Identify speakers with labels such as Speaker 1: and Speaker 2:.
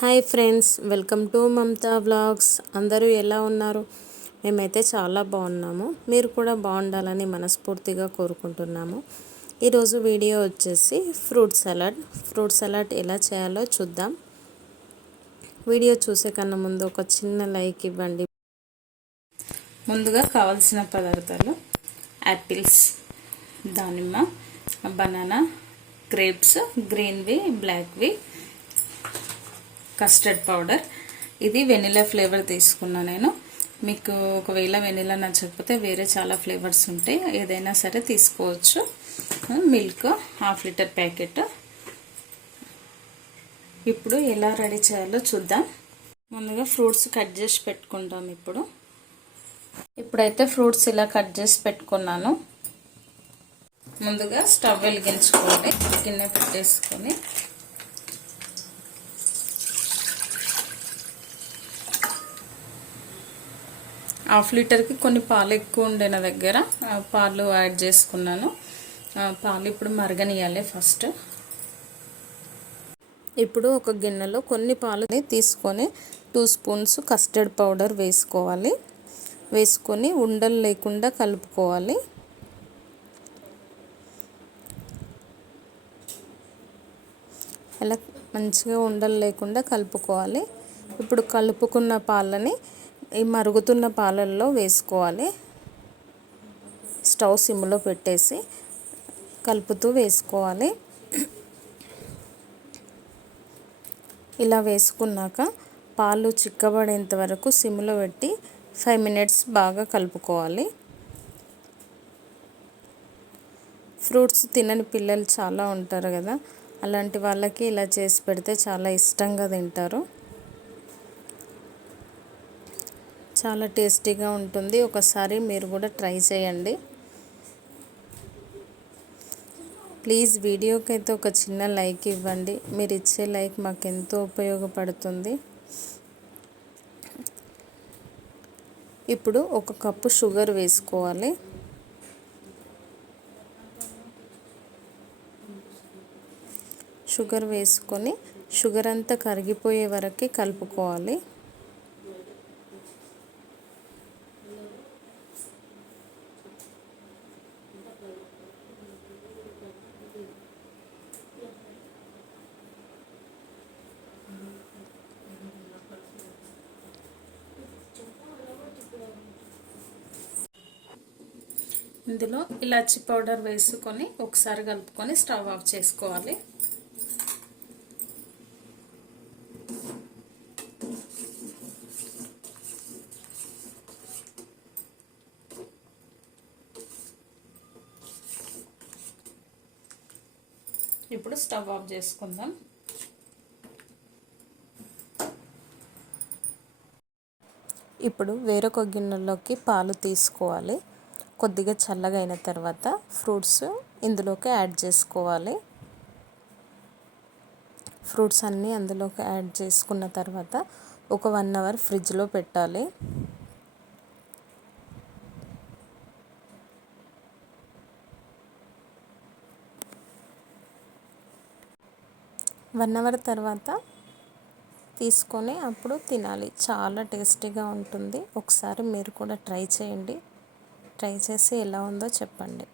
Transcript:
Speaker 1: Hi friends welcome to Mamata vlogs. అందరూ ఎలా ఉన్నారు? మేమైతే చాలా బాగున్నాము. మీరు కూడా బాగుండాలని మనస్ఫూర్తిగా కోరుకుంటున్నాము. ఈరోజు వీడియో వచ్చేసి ఫ్రూట్ సలాడ్. ఫ్రూట్ సలాడ్ ఎలా చేయాలో చూద్దాం. వీడియో చూసే కన్నా ముందు ఒక చిన్న లైక్ ఇవ్వండి.
Speaker 2: ముందుగా కావలసిన పదార్థాలు యాపిల్స్ దానిమ్మ బనానా గ్రేప్స్ గ్రీన్వి బ్లాక్వి కస్టర్డ్ పౌడర్ ఇది వెనిలా ఫ్లేవర్ తీసుకున్నా నేను. మీకు ఒకవేళ వెనిలా నచ్చకపోతే వేరే చాలా ఫ్లేవర్స్ ఉంటాయి. ఏదైనా సరే తీసుకోవచ్చు. మిల్క్ హాఫ్ లీటర్ ప్యాకెట్ ఇప్పుడు ఎలా రెడీ చేయాలో చూద్దాం. ముందుగా ఫ్రూట్స్ కట్ చేసి పెట్టుకుంటాం ఇప్పుడు. ఇప్పుడైతే ఫ్రూట్స్ ఇలా కట్ చేసి పెట్టుకున్నాను. ముందుగా స్టవ్ వెలిగించుకోండి. గిన్నె పెట్టేసుకొని. హాఫ్ లీటర్కి కొన్ని పాలు ఎక్కువ ఉండే నా దగ్గర. పాలు యాడ్ చేసుకున్నాను. పాలు ఇప్పుడు మరగనియాలి ఫస్ట్.
Speaker 1: ఇప్పుడు ఒక గిన్నెలో కొన్ని పాలని తీసుకొని టూ స్పూన్స్ కస్టర్డ్ పౌడర్ వేసుకోవాలి. వేసుకొని ఉండలు లేకుండా కలుపుకోవాలి. అలా మంచిగా ఉండలు లేకుండా కలుపుకోవాలి. ఇప్పుడు కలుపుకున్న పాలని ఈ మరుగుతున్న పాలల్లో వేసుకోవాలి. స్టవ్ సిమ్లో పెట్టేసి కలుపుతూ వేసుకోవాలి. ఇలా వేసుకున్నాక పాలు చిక్కబడేంత వరకు సిమ్లో పెట్టి ఫైవ్ మినిట్స్ బాగా కలుపుకోవాలి. ఫ్రూట్స్ తినని పిల్లలు చాలా ఉంటారు కదా. అలాంటి వాళ్ళకి ఇలా చేసి పెడితే చాలా ఇష్టంగా తింటారు. చాలా టేస్టీగా ఉంటుంది. ఒకసారి మీరు కూడా ట్రై చేయండి. ప్లీజ్ వీడియోకి అయితే ఒక చిన్న లైక్ ఇవ్వండి. మీరు ఇచ్చే లైక్ మాకు ఎంతో ఉపయోగపడుతుంది. ఇప్పుడు ఒక కప్పు షుగర్ వేసుకోవాలి. షుగర్ వేసుకొని షుగర్ అంతా కరిగిపోయే వరకు కలుపుకోవాలి.
Speaker 2: ఇందులో ఇలాచి పౌడర్ వేసుకొని ఒకసారి కలుపుకొని స్టవ్ ఆఫ్ చేసుకోవాలి. ఇప్పుడు స్టవ్ ఆఫ్ చేసుకుందాం.
Speaker 1: ఇప్పుడు వేరొక గిన్నెలోకి పాలు తీసుకోవాలి. కొద్దిగా చల్లగా అయిన తర్వాత ఫ్రూట్స్ ఇందులోకి యాడ్ చేసుకోవాలి. ఫ్రూట్స్ అన్నీ అందులోకి యాడ్ చేసుకున్న తర్వాత ఒక వన్ అవర్ ఫ్రిడ్జ్లో పెట్టాలి. వన్ అవర్ తర్వాత తీసుకొని అప్పుడు తినాలి. చాలా టేస్టీగా ఉంటుంది. ఒకసారి మీరు కూడా ట్రై చేయండి. ట్రై చేసి ఎలా ఉందో చెప్పండి.